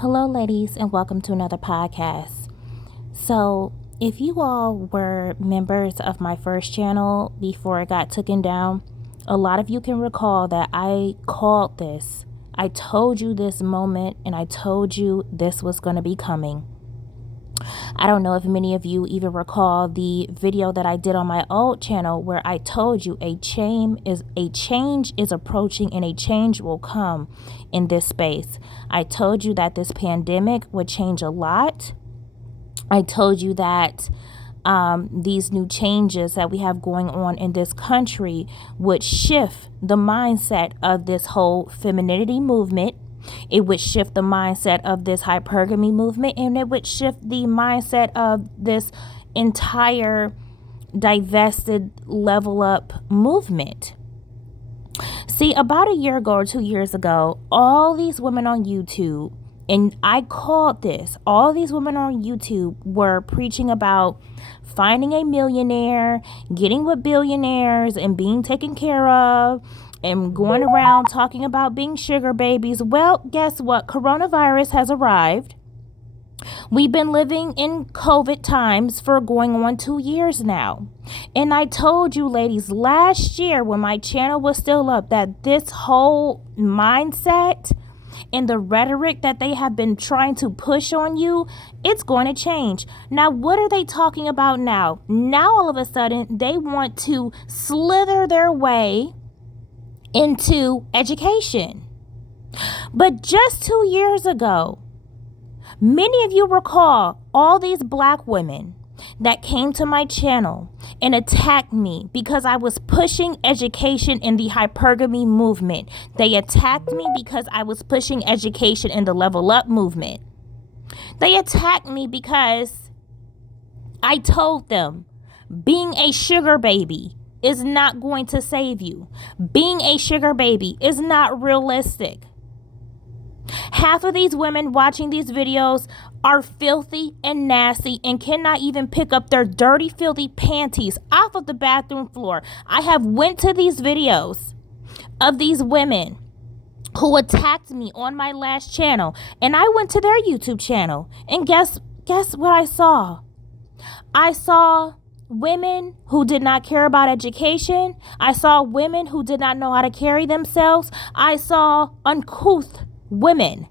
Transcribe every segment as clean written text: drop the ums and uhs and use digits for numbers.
Hello, ladies, and welcome to another podcast. So, if you all were members of my first channel before it got taken down, a lot of you can recall that I called this. I told you this moment, and I told you this was going to be coming. I don't know if many of you even recall the video that I did on my old channel where I told you a change is approaching and a change will come in this space. I told you that this pandemic would change a lot. I told you that these new changes that we have going on in this country would shift the mindset of this whole femininity movement. It would shift the mindset of this hypergamy movement, and it would shift the mindset of this entire divested level up movement. See, about a year ago or 2 years ago, all these women on YouTube, and I called this, all these women on YouTube were preaching about finding a millionaire, getting with billionaires, and being taken care of, and going around talking about being sugar babies. Well, guess what? Coronavirus has arrived. We've been living in COVID times for going on 2 years now. And I told you ladies last year when my channel was still up that this whole mindset and the rhetoric that they have been trying to push on you, it's going to change. Now, what are they talking about now? Now, all of a sudden, they want to slither their way into education. But just 2 years ago, many of you recall all these black women that came to my channel and attacked me because I was pushing education in the hypergamy movement. They attacked me because I was pushing education in the level up movement. They attacked me because I told them being a sugar baby is not going to save you. Being a sugar baby is not realistic. Half of these women watching these videos are filthy and nasty and cannot even pick up their dirty, filthy panties off of the bathroom floor. I have went to these videos of these women who attacked me on my last channel, and I went to their YouTube channel, and guess what I saw? I saw women who did not care about education. I saw women who did not know how to carry themselves. I saw uncouth women,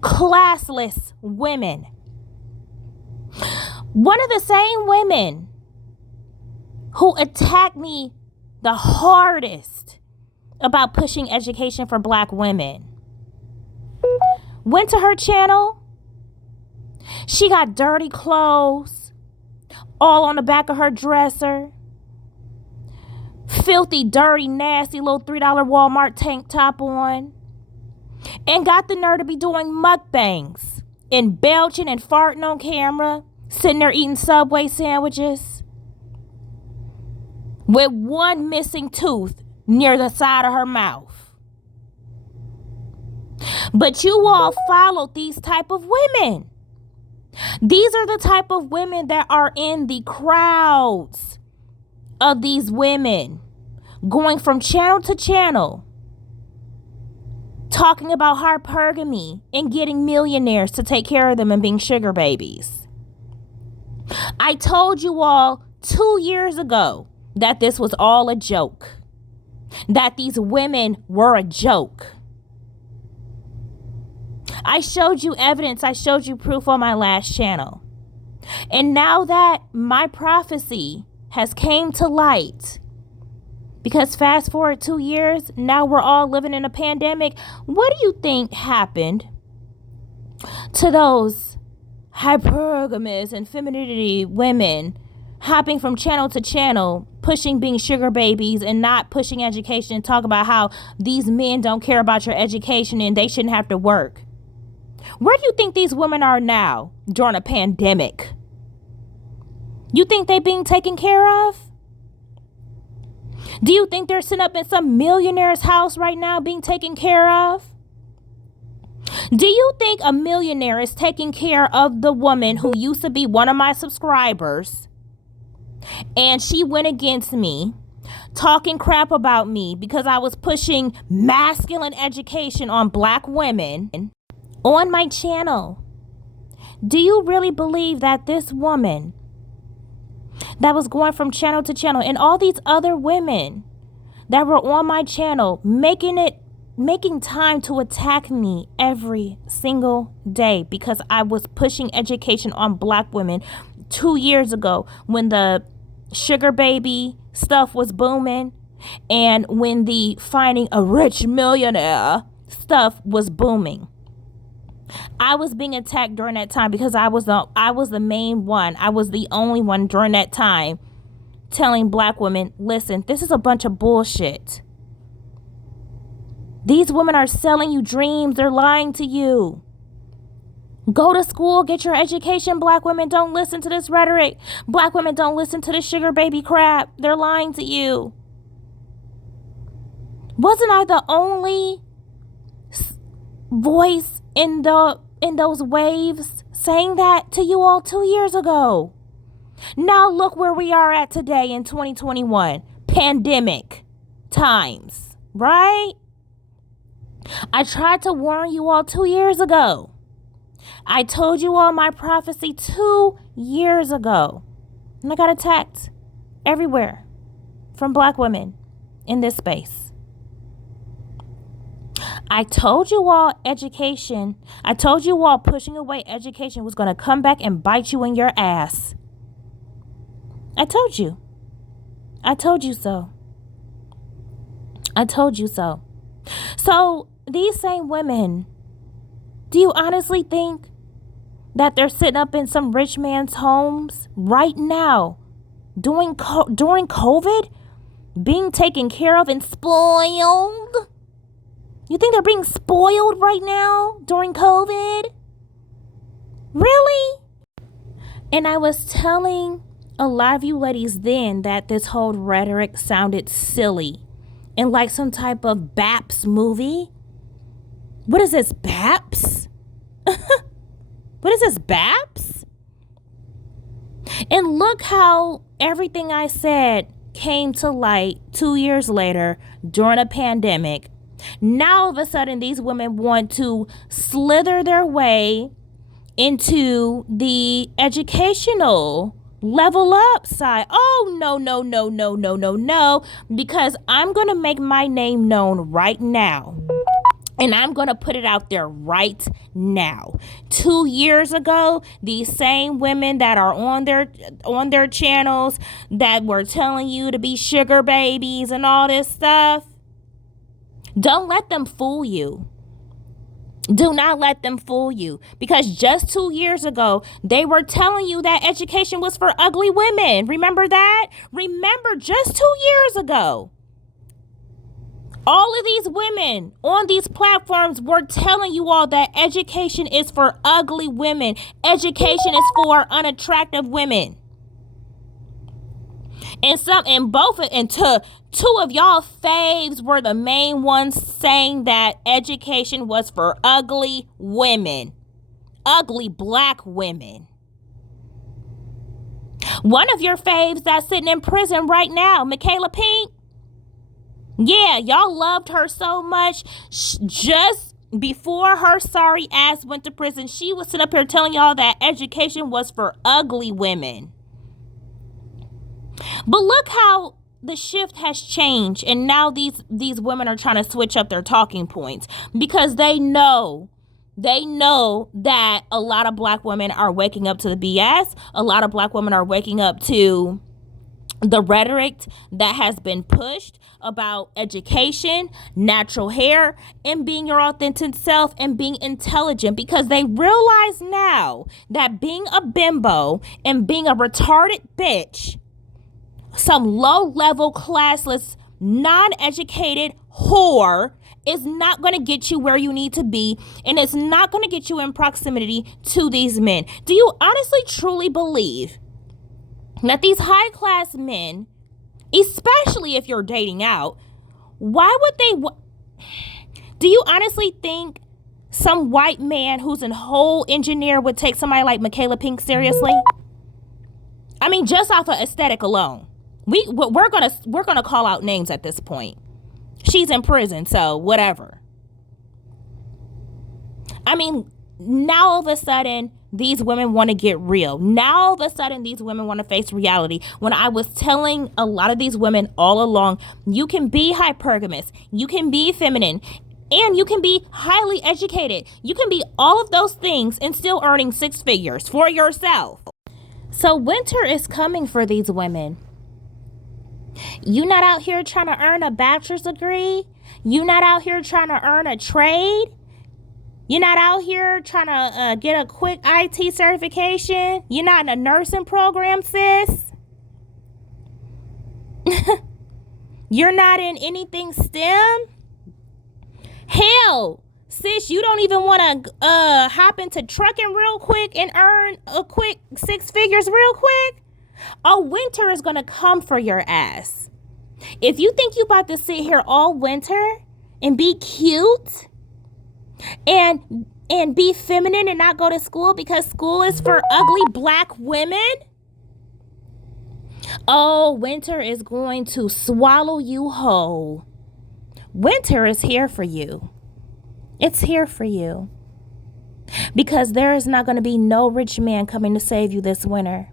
classless women. One of the same women who attacked me the hardest about pushing education for black women went to her channel. She got dirty clothes all on the back of her dresser, filthy, dirty, nasty little $3 Walmart tank top on, and got the nerve to be doing mukbangs and belching and farting on camera, sitting there eating Subway sandwiches with one missing tooth near the side of her mouth. But you all followed these type of women. These are the type of women that are in the crowds of these women going from channel to channel, talking about hypergamy and getting millionaires to take care of them and being sugar babies. I told you all 2 years ago that this was all a joke, that these women were a joke. I showed you evidence. I showed you proof on my last channel. And now that my prophecy has came to light, because fast forward 2 years, now we're all living in a pandemic. What do you think happened to those hypergamous and femininity women hopping from channel to channel, pushing being sugar babies and not pushing education, and talk about how these men don't care about your education and they shouldn't have to work? Where do you think these women are now during a pandemic? You think they being taken care of? Do you think they're sitting up in some millionaire's house right now being taken care of? Do you think a millionaire is taking care of the woman who used to be one of my subscribers and she went against me, talking crap about me because I was pushing masculine education on black women? on my channel. Do you really believe that this woman that was going from channel to channel and all these other women that were on my channel making time to attack me every single day because I was pushing education on black women 2 years ago when the sugar baby stuff was booming and when the finding a rich millionaire stuff was booming? I was being attacked during that time because I was the main one. I was the only one during that time telling black women, listen, this is a bunch of bullshit. These women are selling you dreams. They're lying to you. Go to school, get your education, black women. Don't listen to this rhetoric. Black women, don't listen to this sugar baby crap. They're lying to you. Wasn't I the only voice in those waves saying that to you all 2 years ago? Now look where we are at today in 2021. Pandemic times, right? I tried to warn you all 2 years ago. I told you all my prophecy 2 years ago. And I got attacked everywhere from black women in this space. I told you all education. I told you all pushing away education was going to come back and bite you in your ass. I told you. I told you so. I told you so. So these same women, do you honestly think that they're sitting up in some rich man's homes right now during COVID, being taken care of and spoiled? You think they're being spoiled right now during COVID? Really? And I was telling a lot of you ladies then that this whole rhetoric sounded silly and like some type of Baps movie. What is this, Baps? What is this, Baps? And look how everything I said came to light 2 years later during a pandemic. Now all of a sudden these women want to slither their way into the educational level up side. Oh, no, because I'm going to make my name known right now. And I'm going to put it out there right now. 2 years ago, these same women that are on their channels that were telling you to be sugar babies and all this stuff, don't let them fool you. Do not let them fool you. Because just 2 years ago, they were telling you that education was for ugly women. Remember that? Remember just 2 years ago. All of these women on these platforms were telling you all that education is for ugly women. Education is for unattractive women. And two of y'all faves were the main ones saying that education was for ugly women. Ugly black women. One of your faves that's sitting in prison right now, Michaela Pink. Yeah, y'all loved her so much. Just before her sorry ass went to prison, she was sitting up here telling y'all that education was for ugly women. But look how the shift has changed, and now these women are trying to switch up their talking points because they know that a lot of black women are waking up to the BS. A lot of black women are waking up to the rhetoric that has been pushed about education, natural hair, and being your authentic self and being intelligent, because they realize now that being a bimbo and being a retarded bitch, some low-level, classless, non-educated whore, is not going to get you where you need to be, and it's not going to get you in proximity to these men. Do you honestly, truly believe that these high-class men, especially if you're dating out, why would they... Do you honestly think some white man who's a whole engineer would take somebody like Michaela Pink seriously? I mean, just off of aesthetic alone. We're gonna call out names at this point. She's in prison, so whatever. I mean, now all of a sudden these women want to get real. Now all of a sudden these women want to face reality. When I was telling a lot of these women all along, you can be hypergamous, you can be feminine, and you can be highly educated. You can be all of those things and still earning six figures for yourself. So winter is coming for these women. You not out here trying to earn a bachelor's degree. You not out here trying to earn a trade. You're not out here trying to get a quick IT certification. You're not in a nursing program, sis. You're not in anything STEM. Hell, sis, you don't even want to hop into trucking real quick and earn a quick six figures real quick. A winter is going to come for your ass. If you think you about to sit here all winter and be cute and be feminine and not go to school because school is for ugly black women, oh, winter is going to swallow you whole. Winter is here for you. It's here for you. Because there is not going to be no rich man coming to save you this winter.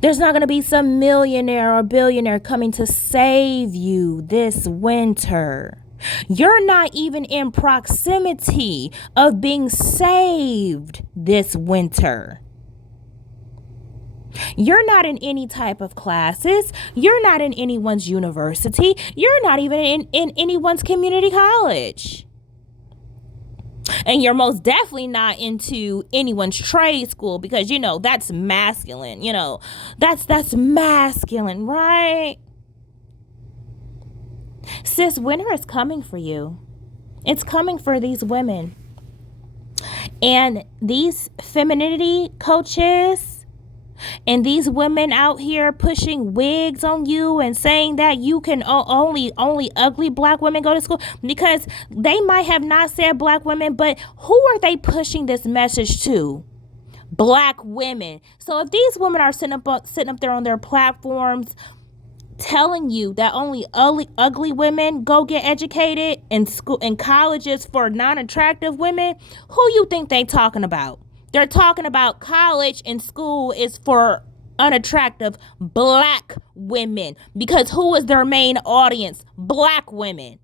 There's not going to be some millionaire or billionaire coming to save you this winter. You're not even in proximity of being saved this winter. You're not in any type of classes. You're not in anyone's university. You're not even in anyone's community college. And you're most definitely not into anyone's trade school because, you know, that's masculine. You know, that's masculine, right? Sis, winter is coming for you. It's coming for these women. And these femininity coaches and these women out here pushing wigs on you and saying that you can only ugly black women go to school, because they might have not said black women, but who are they pushing this message to? Black women. So if these women are sitting up there on their platforms telling you that only ugly women go get educated in school and colleges for non-attractive women, who you think they talking about? They're talking about college and school is for unattractive black women, because who is their main audience? Black women.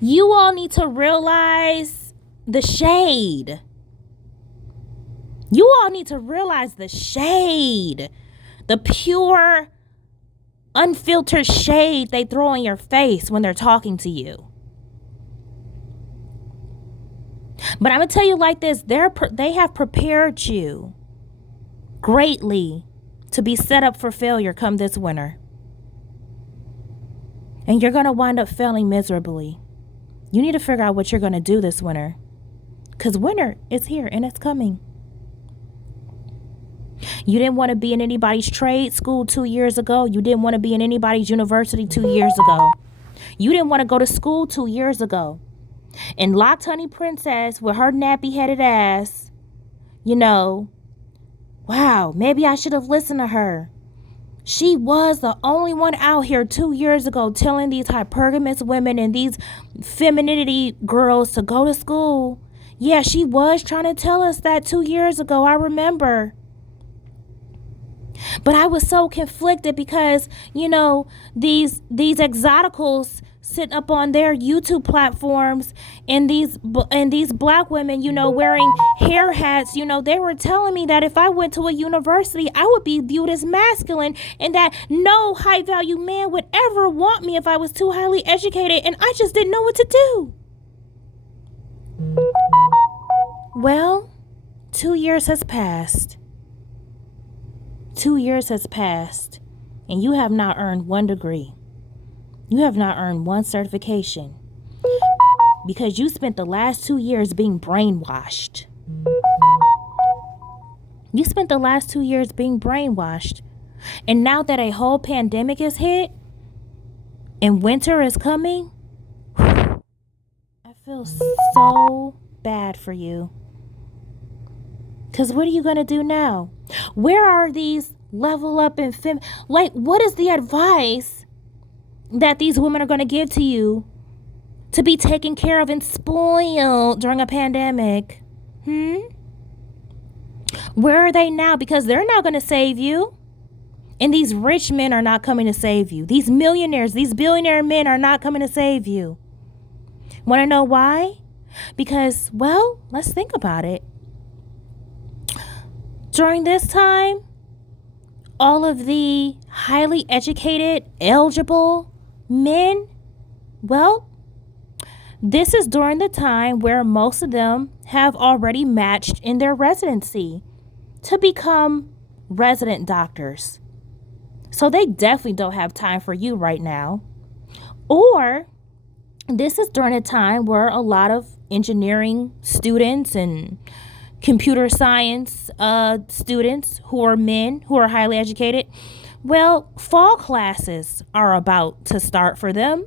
You all need to realize the shade. You all need to realize the shade. The pure, unfiltered shade they throw in your face when they're talking to you. But I'm going to tell you like this. They have prepared you greatly to be set up for failure come this winter. And you're going to wind up failing miserably. You need to figure out what you're going to do this winter. Because winter is here and it's coming. You didn't want to be in anybody's trade school 2 years ago. You didn't want to be in anybody's university 2 years ago. You didn't want to go to school 2 years ago. And Locked Honey Princess with her nappy-headed ass, you know, wow, maybe I should have listened to her. She was the only one out here 2 years ago telling these hypergamous women and these femininity girls to go to school. Yeah, she was trying to tell us that 2 years ago. I remember. But I was so conflicted because, you know, these exoticals sitting up on their YouTube platforms and these black women, you know, wearing hair hats, you know, they were telling me that if I went to a university, I would be viewed as masculine and that no high value man would ever want me if I was too highly educated, and I just didn't know what to do. Well, 2 years has passed. 2 years has passed, and you have not earned one degree. You have not earned one certification because you spent the last 2 years being brainwashed. You spent the last 2 years being brainwashed. And now that a whole pandemic is hit and winter is coming, I feel so bad for you. Because what are you going to do now? Where are these level up and like, what is the advice that these women are going to give to you to be taken care of and spoiled during a pandemic? Where are they now? Because they're not going to save you. And these rich men are not coming to save you. These millionaires, these billionaire men are not coming to save you. Want to know why? Because, well, let's think about it. During this time, all of the highly educated, eligible men, well, this is during the time where most of them have already matched in their residency to become resident doctors. So they definitely don't have time for you right now. Or this is during a time where a lot of engineering students and computer science students who are men, who are highly educated, well, fall classes are about to start for them.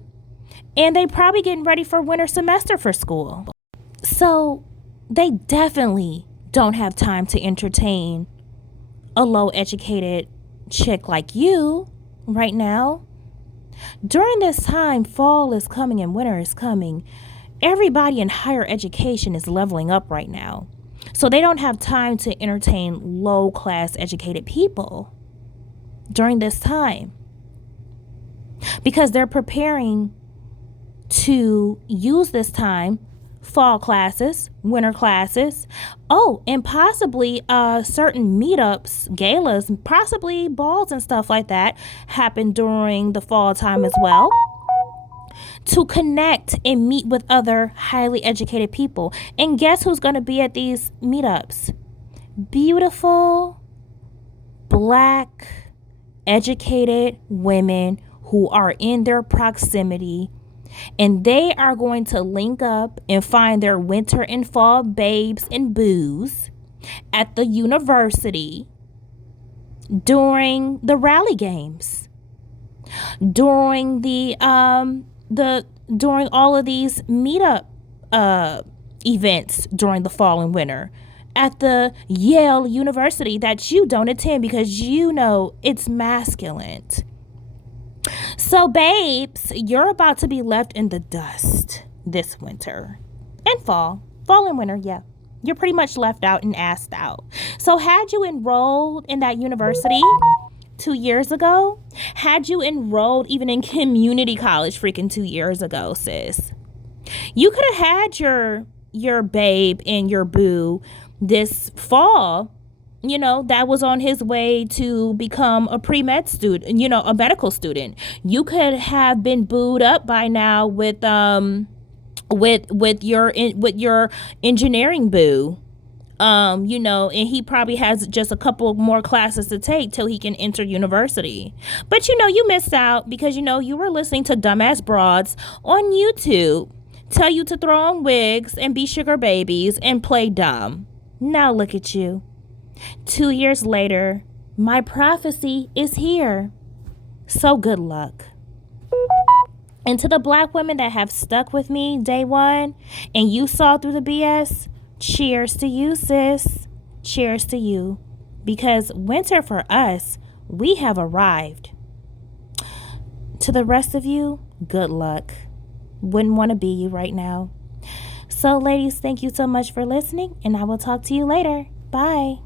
And they probably getting ready for winter semester for school. So they definitely don't have time to entertain a low educated chick like you right now. During this time, fall is coming and winter is coming. Everybody in higher education is leveling up right now. So they don't have time to entertain low class educated people during this time, because they're preparing to use this time, fall classes, winter classes, and possibly certain meetups, galas, possibly balls and stuff like that happen during the fall time as well, to connect and meet with other highly educated people. And guess who's going to be at these meetups? Beautiful, black, educated women who are in their proximity. And they are going to link up and find their winter and fall babes and boos at the university during the rally games, during during all of these meetup events during the fall and winter at the Yale University that you don't attend because you know it's masculine. So, babes, you're about to be left in the dust this winter and fall and winter. Yeah, you're pretty much left out and asked out. So had you enrolled in that university 2 years ago, had you enrolled even in community college freaking 2 years ago, sis, you could have had your babe and your boo this fall, that was on his way to become a pre-med student, a medical student. You could have been booed up by now with your engineering boo. And he probably has just a couple more classes to take till he can enter university. But you missed out because you were listening to dumbass broads on YouTube tell you to throw on wigs and be sugar babies and play dumb. Now look at you. 2 years later, my prophecy is here. So good luck. And to the black women that have stuck with me day one and you saw through the BS, cheers to you, sis. Cheers to you. Because winter for us, we have arrived. To the rest of you, good luck. Wouldn't want to be you right now. So, ladies, thank you so much for listening, and I will talk to you later. Bye.